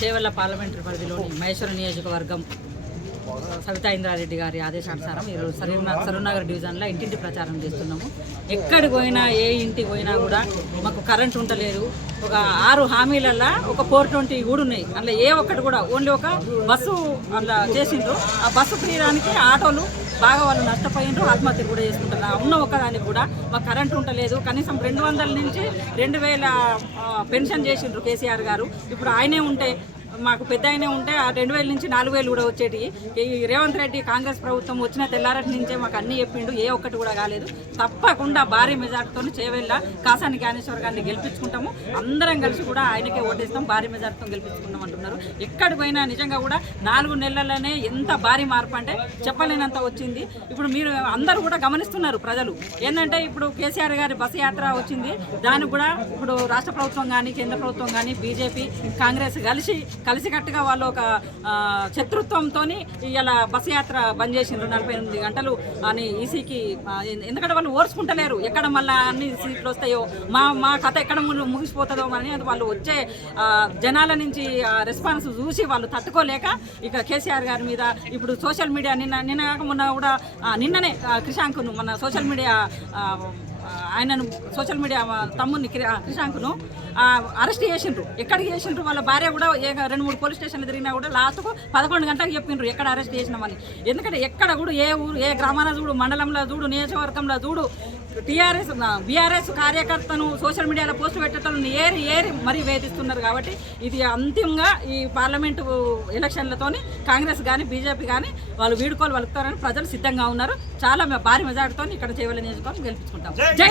Chevella parliamentary పరిధిలోని మహేశ్వరం నియోజకవర్గం సవితా ఇంద్రారెడ్డి గారి ఆదేశానుసారం ఈరోజు సరూర్నగర్ డివిజన్లో ఇంటింటి ప్రచారం చేస్తున్నాము. ఎక్కడికి పోయినా ఏ ఇంటికి పోయినా కూడా మాకు కరెంట్ ఉండలేదు. ఒక 6 హామీలల్లో ఒక 420 కూడా ఉన్నాయి. అందులో ఏ ఒక్కటి కూడా ఓన్లీ ఒక బస్సు అలా చేసిండ్రు. ఆ బస్సు ఫ్రీడానికి ఆటోలు బాగా వాళ్ళు నష్టపోయిండ్రు, ఆత్మహత్యలు కూడా చేసుకుంటారు. ఉన్న ఒక్కదానికి కూడా మాకు కరెంట్ ఉండలేదు. కనీసం 200 నుంచి 2000 పెన్షన్ చేసిండ్రు కేసీఆర్ గారు. ఇప్పుడు ఆయనే ఉంటే మాకు పెద్ద అయినా ఉంటే ఆ 2000 నుంచి 4000 కూడా వచ్చేటి. ఈ రేవంత్ రెడ్డి కాంగ్రెస్ ప్రభుత్వం వచ్చిన తెల్లారటి నుంచే మాకు అన్నీ చెప్పిండు, ఏ ఒక్కటి కూడా కాలేదు. తప్పకుండా భారీ మెజార్టీతో చేవెళ్ళ కాసాని జ్ఞానేశ్వర్ గారిని గెలిపించుకుంటాము. అందరం కలిసి కూడా ఆయనకే ఓటేస్తాం, భారీ మెజార్టీతో గెలిపించుకుంటాం అంటున్నారు. ఎక్కడికి పోయినా నిజంగా కూడా 4 నెలల్లోనే ఎంత భారీ మార్పు అంటే చెప్పలేనంత వచ్చింది. ఇప్పుడు మీరు అందరూ కూడా గమనిస్తున్నారు ప్రజలు ఏంటంటే ఇప్పుడు కేసీఆర్ గారి బస్సు యాత్ర వచ్చింది. దానికి కూడా ఇప్పుడు రాష్ట్ర ప్రభుత్వం కానీ కేంద్ర ప్రభుత్వం కానీ బీజేపీ కాంగ్రెస్ కలిసికట్టుగా వాళ్ళు ఒక శత్రుత్వంతో ఇలా బస్సు యాత్ర బంద్ చేసిండ్రు 48 గంటలు అని ఈసీకి. ఎందుకంటే వాళ్ళు ఓర్చుకుంటలేరు, ఎక్కడ మళ్ళీ అన్ని సీట్లు వస్తాయో మా కథ ఎక్కడ ముగిసిపోతుందో అని వాళ్ళు వచ్చే జనాల నుంచి రెస్పాన్స్ చూసి వాళ్ళు తట్టుకోలేక ఇక కేసీఆర్ గారి మీద ఇప్పుడు సోషల్ మీడియా నిన్న కాక మొన్న కూడా నిన్ననే క్రిషాంక్ను మన సోషల్ మీడియా ఆయనను సోషల్ మీడియా తమ్ముని క్రిషాంక్ను అరెస్ట్ చేసిండ్రు. ఎక్కడికి చేసిండ్రు? వాళ్ళ భార్య కూడా 2-3 పోలీస్ స్టేషన్లు తిరిగినా కూడా లాస్ట్కు 11 గంటలకు చెప్పిండ్రు ఎక్కడ అరెస్ట్ చేసినామని. ఎందుకంటే ఎక్కడ కూడా ఏ ఊరు ఏ గ్రామాల చూడు, మండలంలో చూడు, నియోజకవర్గంలో చూడు బీఆర్ఎస్ కార్యకర్తను సోషల్ మీడియాలో పోస్టు పెట్టేటోళ్ళని ఏరి మరీ వేధిస్తున్నారు. కాబట్టి ఇది అంతిమంగా ఈ పార్లమెంటు ఎలక్షన్లతోని కాంగ్రెస్ కానీ బీజేపీ కానీ వాళ్ళు వీడుకోలు వలుపుతారని ప్రజలు సిద్ధంగా ఉన్నారు. చాలా భారీ మెజార్టీతో ఇక్కడ చేవెళ్ల నియోజకవర్గం గెలిపించుకుంటాం. జై